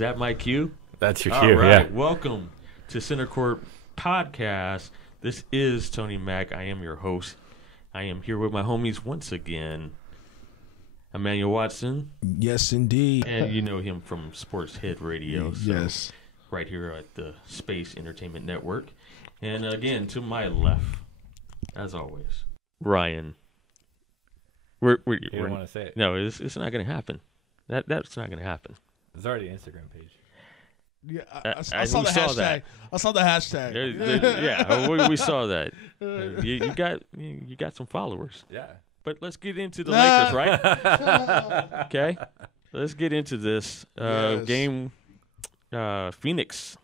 that my cue? That's your All cue, right. yeah. Welcome to CenterCourt Podcast. This is Tonee Mac. I am your host. I am here with my homies once again. Emmanuel Watson. Yes, indeed. And you know him from sportsheadradio. So Yes. right here at the Space Entertainment Network. And again, to my left, as always, Ryan. You don't want to say it. No, it's not going to happen. That's not going to happen. There's already an Instagram page. Yeah, I saw the hashtag. That. I saw the hashtag. Yeah, we saw that. You got some followers. Yeah. But let's get into the Lakers, right? Okay. Let's get into this game. Phoenix,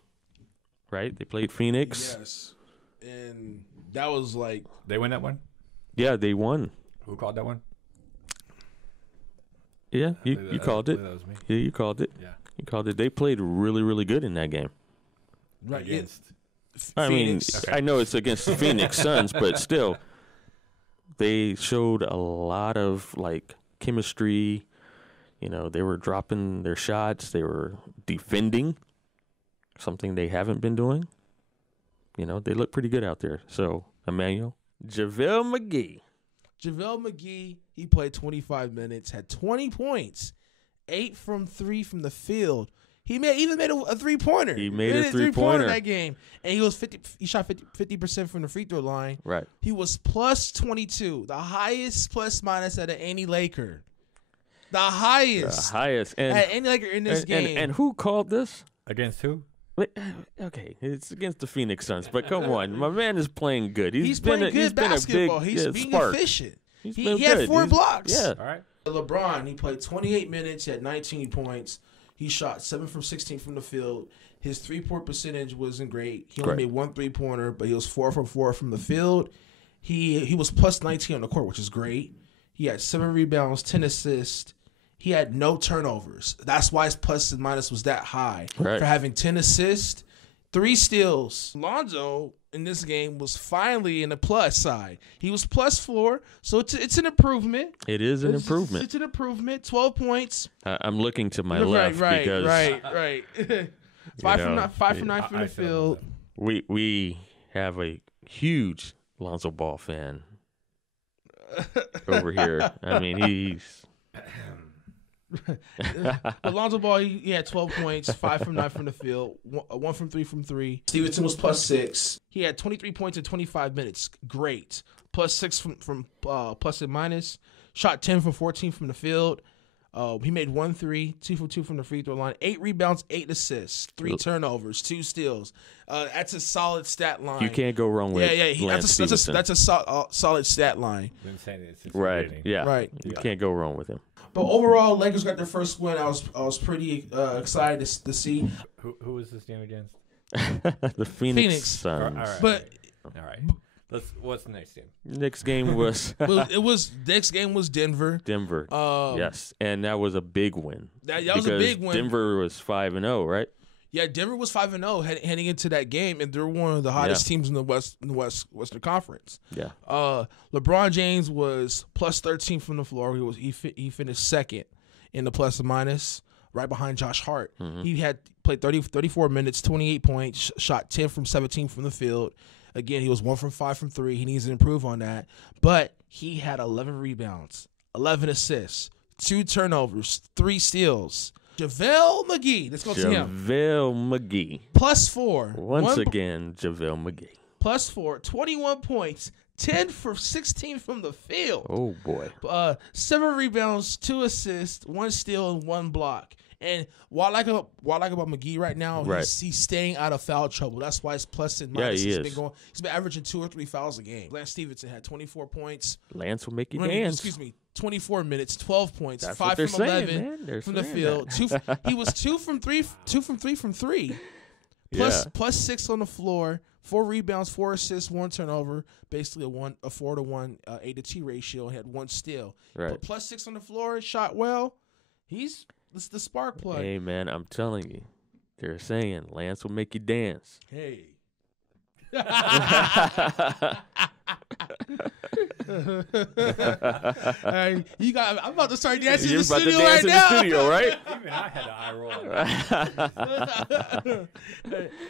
right? They played Phoenix. Yes. And that was like... They win that one? Yeah, they won. Who called that one? Yeah, you called it. That was me. Yeah, you called it. Yeah. You called it. They played really, really good in that game. Right. Against I mean, Phoenix. I know it's against the Phoenix Suns, but still, they showed a lot of, like, chemistry. You know, they were dropping their shots. They were defending, something they haven't been doing. You know, they look pretty good out there. So, Emmanuel. JaVale McGee, he played 25 minutes, had 20 points, 8 from 3 from the field. He even made a three-pointer. He made a three-pointer that game. And he shot 50% from the free throw line. Right. He was plus 22, the highest plus-minus out of any Laker. The highest. And at any Laker in this game. And who called this? Against who? Wait, okay, it's against the Phoenix Suns, but come on, my man is playing good. He's playing good basketball. He's being spark. efficient. He He had 4 blocks. Yeah. All right. LeBron, he played 28 minutes, he had 19 points. He shot 7 from 16 from the field. His three-point percentage wasn't great. He only made 1 3-pointer, but he was 4 from 4 from the field. He was plus 19 on the court, which is great. He had 7 rebounds, 10 assists. He had no turnovers. That's why his plus and minus was that high. Right. For having 10 assists, 3 steals. Lonzo in this game was finally in the plus side. He was plus 4, so it's an improvement. It is an improvement. It's an improvement. 12 points. I'm looking to my left because Right. 5 from 9 from the field. we have a huge Lonzo Ball fan over here. I mean, he's Lonzo Ball, he had 12 points, 5 from 9 from the field, 1 from 3 from 3. Stevenson was plus 6. He had 23 points in 25 minutes. Great. Plus 6 from plus and minus. Shot 10 from 14 from the field. He made 1 3, 2 from 2 from the free throw line. 8 rebounds, 8 assists, 3 turnovers, 2 steals. That's a solid stat line. you can't go wrong with Lance Stevenson. That's a solid stat line. Been saying it since right. the beginning. Yeah. Right. You can't go wrong with him. But overall, Lakers got their first win. I was pretty excited to see. Who was this game against? The Phoenix All Suns. right. But All right. What's the next game? Next game was next game was Denver. Denver. Yes, and that was a big win. That was a big win. Denver was 5-0, right? Yeah, Denver was 5-0 heading into that game, and they're one of the hottest teams in the Western Conference. Yeah. LeBron James was plus 13 from the floor. He finished second in the plus and minus, right behind Josh Hart. Mm-hmm. He had played 34 minutes, 28 points, shot 10 from 17 from the field. Again, he was 1 from 5 from 3. He needs to improve on that. But he had 11 rebounds, 11 assists, 2 turnovers, 3 steals. JaVale McGee. Let's go to him. JaVale McGee. Plus 4. Once again, JaVale McGee. Plus 4. 21 points. 10 for 16 from the field. Oh, boy. 7 rebounds, 2 assists, 1 steal, and 1 block. And what I like about McGee right now, he's staying out of foul trouble. That's why his plus and minus he has is. He's been averaging 2 or 3 fouls a game. Lance Stevenson had 24 points. Lance will make you dance. 24 minutes, 12 points, That's 5 what they're from 11 saying, man. from the field. He was 2 from 3 from 3. Plus 6 on the floor, 4 rebounds, 4 assists, 1 turnover, basically a 4-to-1 A-to-T ratio. He had 1 steal. Right. But plus 6 on the floor, shot well. This is the spark plug. Hey, man, I'm telling you. They're saying Lance will make you dance. Hey. Hey, I'm about to start dancing in You're the about to studio dance right in now. the studio, right? Even I had an eye roll.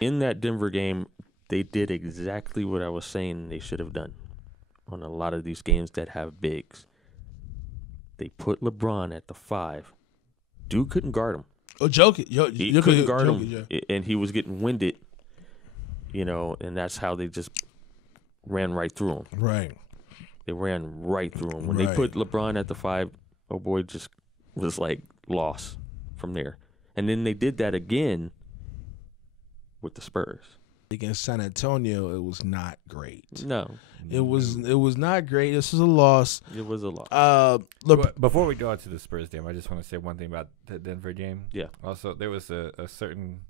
In that Denver game, they did exactly what I was saying they should have done on a lot of these games that have bigs. They put LeBron at the 5. Dude couldn't guard him. Oh, Jokic. He couldn't guard him, yeah. and he was getting winded, and that's how they just ran right through him. Right. They ran right through him. When they put LeBron at the 5, oh boy just was like lost from there. And then they did that again with the Spurs. Against San Antonio, it was not great. No. It was not great. This was a loss. It was a loss. Before we go on to the Spurs game, I just want to say one thing about the Denver game. Yeah. Also, there was a certain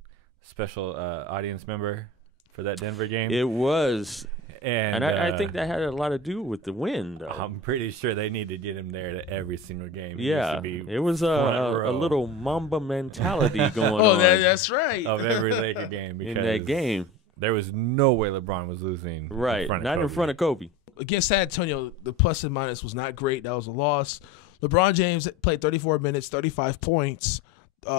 special audience member for that Denver game. It was. And I think that had a lot to do with the win, though. I'm pretty sure they need to get him there to every single game. Yeah. It was a little Mamba mentality going on. That's right. Of every Laker game. In that game. There was no way LeBron was losing. Right. Not in front of Kobe. Against San Antonio, the plus and minus was not great. That was a loss. LeBron James played 34 minutes, 35 points,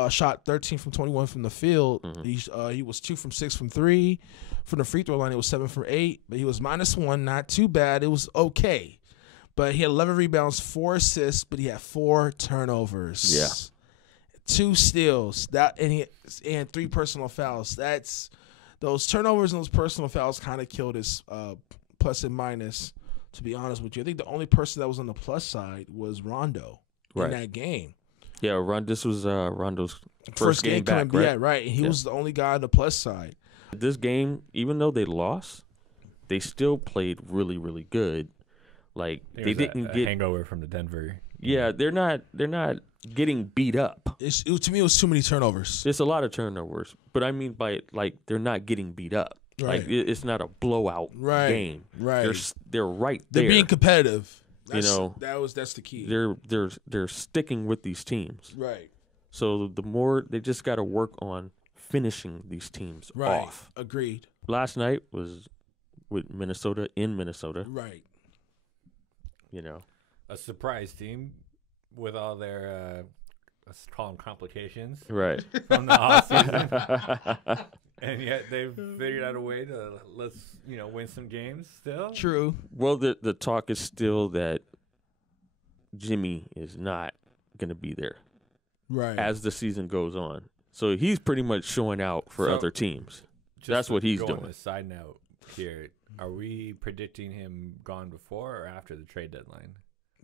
shot 13 from 21 from the field. Mm-hmm. He was 2 from 6 from 3. From the free throw line, it was 7 from 8. But he was -1, not too bad. It was okay. But he had 11 rebounds, 4 assists, but he had 4 turnovers. Yeah. 2 steals. And 3 personal fouls. Those turnovers and those personal fouls kind of killed his plus and minus, to be honest with you. I think the only person that was on the plus side was Rondo in that game. Yeah, this was Rondo's first game back, right? Yeah, right. And he was the only guy on the plus side. This game, even though they lost, they still played really, really good. Like they didn't get hangover from the Denver. Yeah, they're not getting beat up. To me, it was too many turnovers. There's a lot of turnovers, but I mean by they're not getting beat up. Right. Like it's not a blowout game. Right. They're right there. They're being competitive. That's the key. They're sticking with these teams. Right. So the more they just got to work on finishing these teams off. Agreed. Last night was with Minnesota in Minnesota. Right. A surprise team with all their let's call them complications, right, from the offseason. And yet they've figured out a way to win some games still. True. Well, the talk is still that Jimmy is not going to be there, right, as the season goes on. So he's pretty much showing out for other teams. That's what he's doing. On a side note here, are we predicting him gone before or after the trade deadline?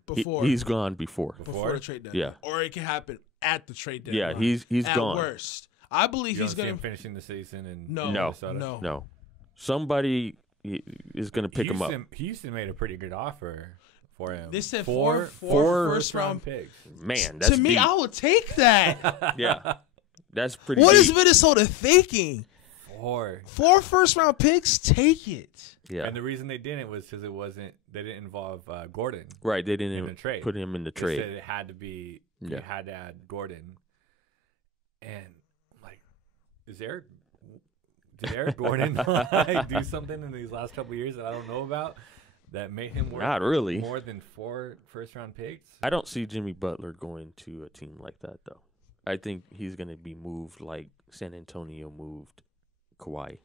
Before. He's gone before the trade deadline. Yeah. Or it can happen at the trade deadline. Yeah, he's gone. At worst. I believe he's going to finishing the season in Minnesota. No. Somebody is going to pick him up. Houston made a pretty good offer for him. They said four first-round picks. Man, that's to me, deep. I would take that. Yeah. That's pretty What deep. is Minnesota thinking? 4 first-round picks? Take it. Yeah. And the reason they didn't was because they didn't involve Gordon. Right, they didn't in even the trade. put him in the They trade. said it had to be. You had to add Gordon. And did Eric Gordon do something in these last couple of years that I don't know about that made him worth Not really. more than 4 first-round picks? I don't see Jimmy Butler going to a team like that, though. I think he's going to be moved like San Antonio moved Kawhi.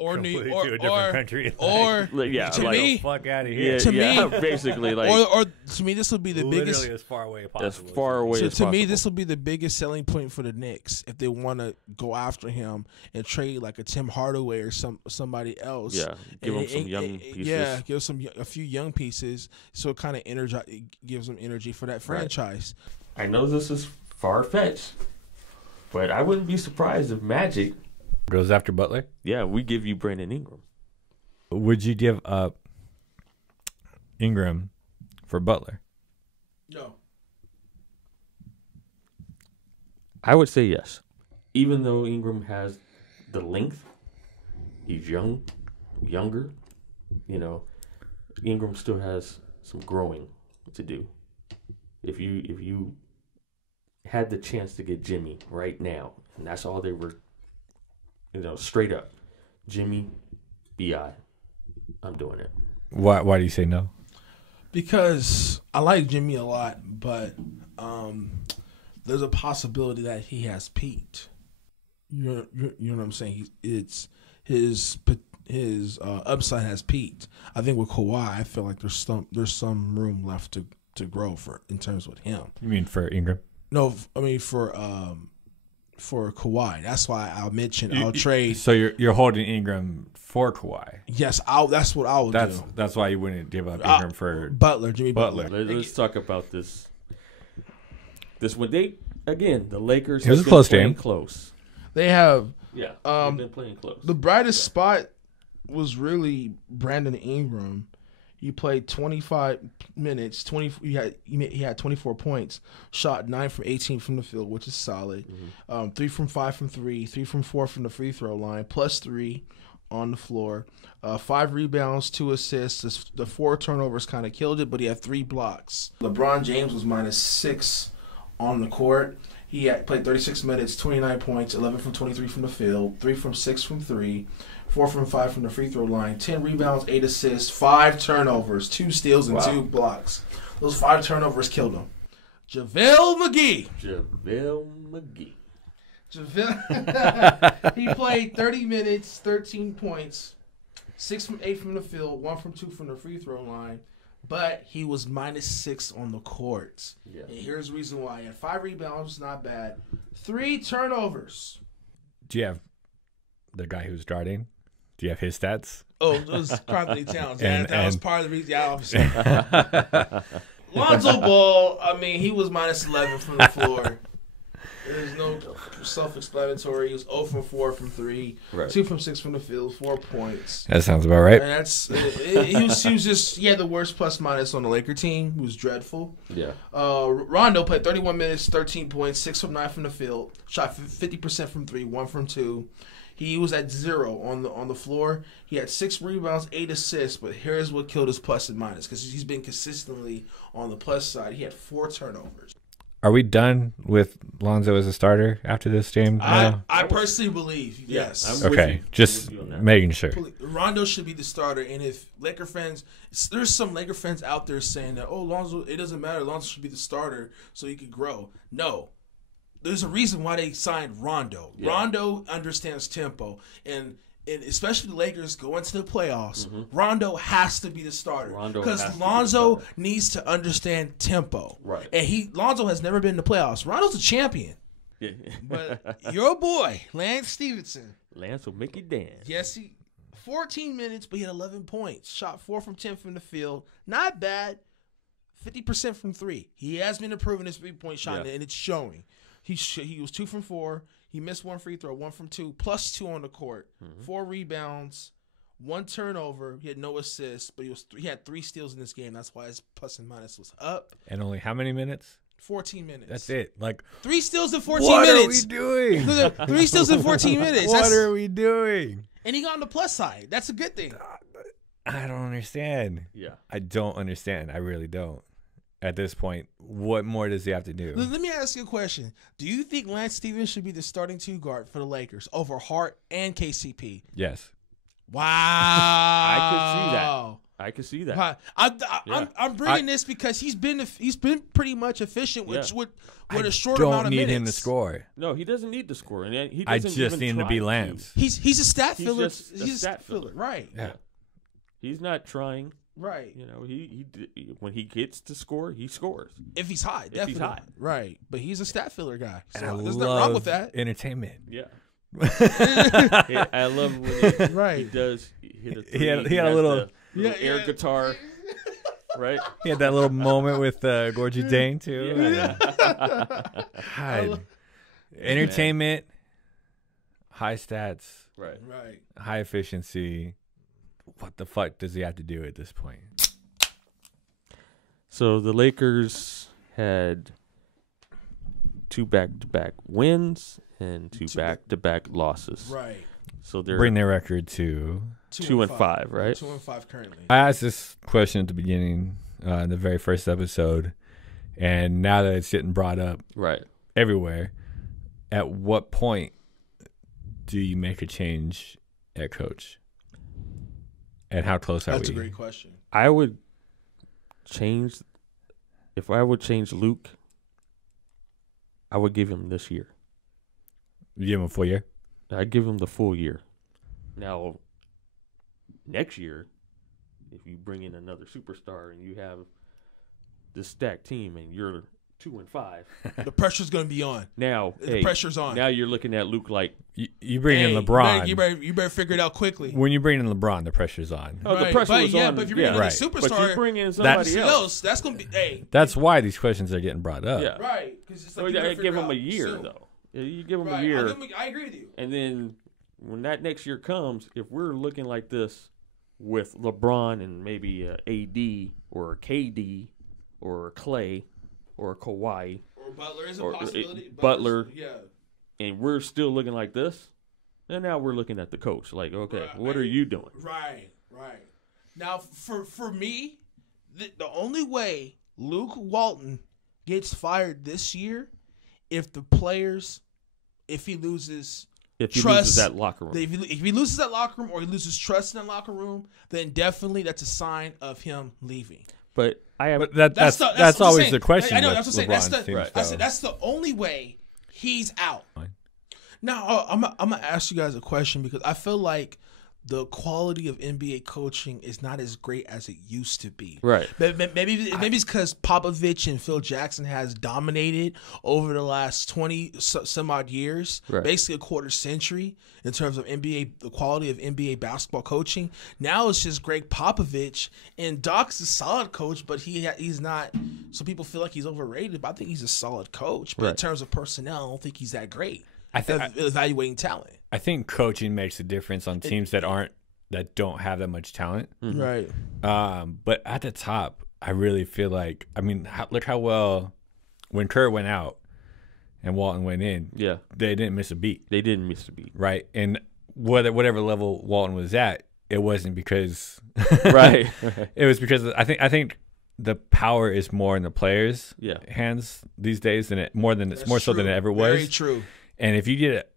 Or to New a different country. Or yeah, to like, me, fuck out of here. Yeah, To yeah, me- basically like or to me, this will be the Literally biggest. as far away as possible. as far away So as to possible. me, this will be the biggest selling point for the Knicks if they want to go after him and trade like a Tim Hardaway or somebody else. Yeah, give him some young pieces. Yeah, give a few young pieces, so it kind of gives them energy for that franchise. I know this is far fetched, but I wouldn't be surprised if Magic Goes after Butler? Yeah, we give you Brandon Ingram. Would you give up Ingram for Butler? No. I would say yes. Even though Ingram has the length, he's younger, Ingram still has some growing to do. If you had the chance to get Jimmy right now, and that's all they were, straight up, Jimmy, B.I., I'm doing it. Why do you say no? Because I like Jimmy a lot, but there's a possibility that he has peaked. You know what I'm saying? It's his upside has peaked. I think with Kawhi, I feel like there's some room left to grow in terms with him. You mean for Ingram? No, I mean for Kawhi. That's why I'll trade. So you're holding Ingram for Kawhi. Yes, that's what I would do. That's why you wouldn't give up Ingram for Jimmy Butler. Let's talk about this. This when the Lakers. It was a close game. Close. They have. Yeah. They've been playing close. The brightest spot was really Brandon Ingram. He played 25 minutes. He had 24 points. Shot 9 from 18 from the field, which is solid. 3 from 5 from 3. 3 from 4 from the free throw line. +3 on the floor. 5 rebounds, 2 assists. The 4 turnovers kind of killed it, but he had 3 blocks. LeBron James was -6 on the court. He had played 36 minutes, 29 points, 11 from 23 from the field, 3 from 6 from 3, 4 from 5 from the free throw line, 10 rebounds, 8 assists, 5 turnovers, 2 steals, and 2 blocks. Those 5 turnovers killed him. JaVale McGee. He played 30 minutes, 13 points, 6 from 8 from the field, 1 from 2 from the free throw line. But he was -6 on the court. Yeah. And here's the reason why. He had 5 rebounds, not bad. 3 turnovers. Do you have the guy who's starting? Do you have his stats? Oh, it was Carly Towns. That was part of the reason. Yeah, obviously. Lonzo Ball, I mean, he was -11 from the floor. There's no self-explanatory. He was 0 from 4 from 3, 2 from 6 from the field, 4 points. That sounds about right. And he had the worst plus-minus on the Laker team. He was dreadful. Yeah. Rondo played 31 minutes, 13 points, 6 from 9 from the field, shot 50% from 3, 1 from 2. He was at 0 on the floor. He had 6 rebounds, 8 assists, but here's what killed his plus and minus because he's been consistently on the plus side. He had 4 turnovers. Are we done with Lonzo as a starter after this game? I personally believe, yes. Okay, just making sure. Rondo should be the starter, and if Laker fans, there's some Laker fans out there saying that, Lonzo, it doesn't matter, Lonzo should be the starter so he could grow. No. There's a reason why they signed Rondo. Yeah. Rondo understands tempo, and especially the Lakers go into the playoffs, Rondo has to be the starter because Lonzo needs to understand tempo. Right. And Lonzo has never been in the playoffs. Rondo's a champion. Yeah. But your boy, Lance Stevenson. Lance will make you dance. Yes, 14 minutes, but he had 11 points. Shot 4 from 10 from the field. Not bad. 50% from 3. He has been improving his 3-point shot, and it's showing. He was 2 from 4. He missed 1 free throw, 1 from 2, +2 on the court, 4 rebounds, 1 turnover. He had no assists, but he had 3 steals in this game. That's why his plus and minus was up. And only how many minutes? 14 minutes. That's it. 3 steals in 14 minutes. What are we doing? 3 steals in 14 minutes. What are we doing? And he got on the plus side. That's a good thing. I don't understand. Yeah. I don't understand. I really don't. At this point, what more does he have to do? Let me ask you a question. Do you think Lance Stevens should be the starting 2 guard for the Lakers over Hart and KCP? Yes. Wow. I could see that. Wow. I'm bringing this because he's been pretty much efficient with a short amount of minutes. I don't need him to score. No, he doesn't need to score. And he I just need him to be Lance. He's a stat filler. He's a stat filler. Right. Yeah. He's not trying. Right. You know, he when he gets to score, he scores. If he's high, definitely. If he's high. Right. But he's a stat filler guy. So and there's nothing wrong with that. Entertainment. Yeah. I love when he does hit a 3. He had a little air guitar. Right? He had that little moment with Gorgie Dane, too. Yeah. Entertainment, high stats, right, high efficiency. What the fuck does he have to do at this point? So the Lakers had 2 back-to-back wins and 2 back-to-back losses. Right. So they're bring their record to 2-5, right? 2-5 currently. I asked this question at the beginning, the very first episode, and now that it's getting brought up everywhere, at what point do you make a change at coach? And how close are we? That's a great question. I would change. If I would change Luke, I would give him this year. You give him a full year? I'd give him the full year. Now, next year, if you bring in another superstar and you have this stacked team and you're 2-5, the pressure's going to be on. Now, the pressure's on. Now you're looking at Luke like you bring in LeBron. You better figure it out quickly. When you bring in LeBron, the pressure's on. Oh, the pressure is on. But if you bring in a superstar, but you bring in somebody else. That's going to be. That's why these questions are getting brought up. Yeah. Right. Because it's like you give him a year though. Yeah, you give him a year. I agree with you. And then when that next year comes, if we're looking like this with LeBron and maybe a AD or a KD or a Clay or a Kawhi or Butler is a possibility. Butler, yeah. And we're still looking like this, and now we're looking at the coach like, okay, what are you doing? Right. Now, for me, the only way Luke Walton gets fired this year, if he loses that locker room. If he loses that locker room or he loses trust in that locker room, then definitely that's a sign of him leaving. But that's always the question. I know that's what I'm saying. That's the only way he's out. Fine. Now I'm gonna ask you guys a question because I feel like the quality of NBA coaching is not as great as it used to be. Right. Maybe it's because Popovich and Phil Jackson has dominated over the last 20 some odd years, basically a quarter century in terms of the quality of NBA basketball coaching. Now it's just Greg Popovich, and Doc's a solid coach, but he's not. Some people feel like he's overrated, but I think he's a solid coach. But in terms of personnel, I don't think he's that great. Evaluating talent. I think coaching makes a difference on teams that don't have that much talent. Mm-hmm. Right. But at the top, I really feel like, look how well when Kerr went out and Walton went in. Yeah. They didn't miss a beat. Right. And whatever level Walton was at, it wasn't because right. It was because I think the power is more in the players' hands these days than more so than it ever was. Very true. And if you get,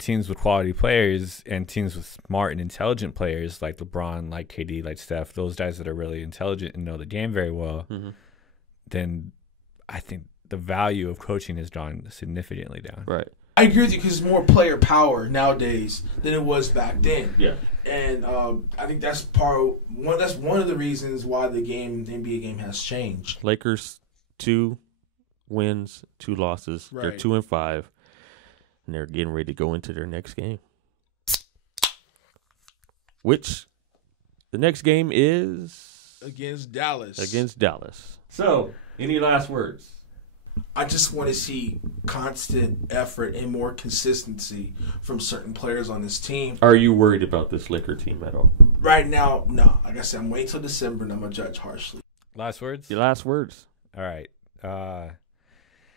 teams with quality players and teams with smart and intelligent players like LeBron, like KD, like Steph, those guys that are really intelligent and know the game very well, then I think the value of coaching has gone significantly down. Right. I agree with you because it's more player power nowadays than it was back then. Yeah. And I think that's one of the reasons why the NBA game has changed. Lakers 2 wins, 2 losses. Right. They're 2-5. And they're getting ready to go into their next game. Which the next game is against Dallas. So, any last words? I just want to see constant effort and more consistency from certain players on this team. Are you worried about this Laker team at all? Right now, no. Like I said, I'm waiting till December and I'm going to judge harshly. Last words? Your last words. All right.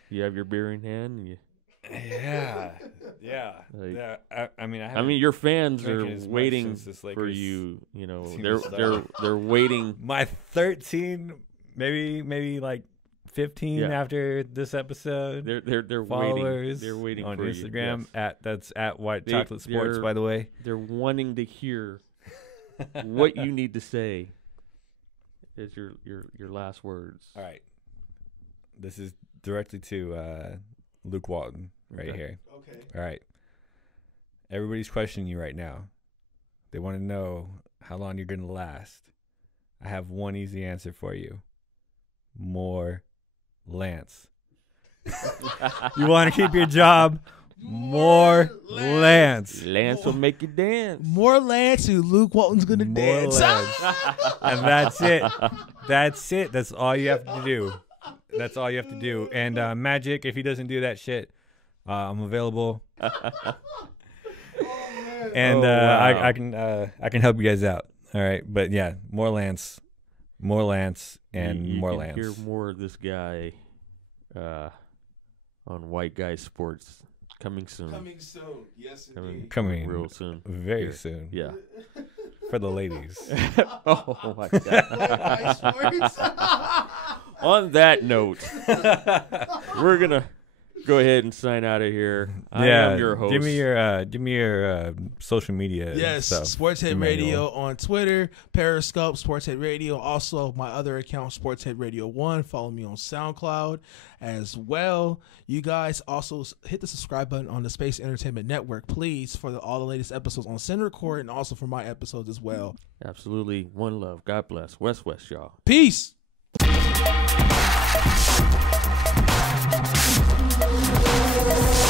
You have your beer in hand? Yeah. I mean, your fans are waiting for you. They're waiting. My 13, maybe like 15 after this episode. They're followers. They're waiting on for Instagram. You. That's at White Chocolate Sports, by the way. They're wanting to hear what you need to say. Is your last words? All right. This is directly to Luke Walton here. Okay. All right. Everybody's questioning you right now. They want to know how long you're going to last. I have one easy answer for you. More Lance. You want to keep your job? More Lance. Lance will make you dance. More Lance and Luke Walton's going to dance. And that's it. That's all you have to do. That's all you have to do. And Magic, if he doesn't do that shit, I'm available. And wow. I can help you guys out. All right, but yeah, more Lance, and more Lance. Hear more of this guy on White Guy Sports coming soon. Yes, indeed. Coming real soon. Very soon. Yeah. For the ladies. Oh my God. On that note, we're gonna go ahead and sign out of here. I am your host. Give me your social media. Yes, stuff, Sportshead Emmanuel. Radio on Twitter, Periscope, Sportshead Radio. Also, my other account, Sportshead Radio 1. Follow me on SoundCloud as well. You guys also hit the subscribe button on the Space Entertainment Network, please, for all the latest episodes on CenterCourt and also for my episodes as well. Absolutely. One love. God bless. West, y'all. Peace. We'll be right back.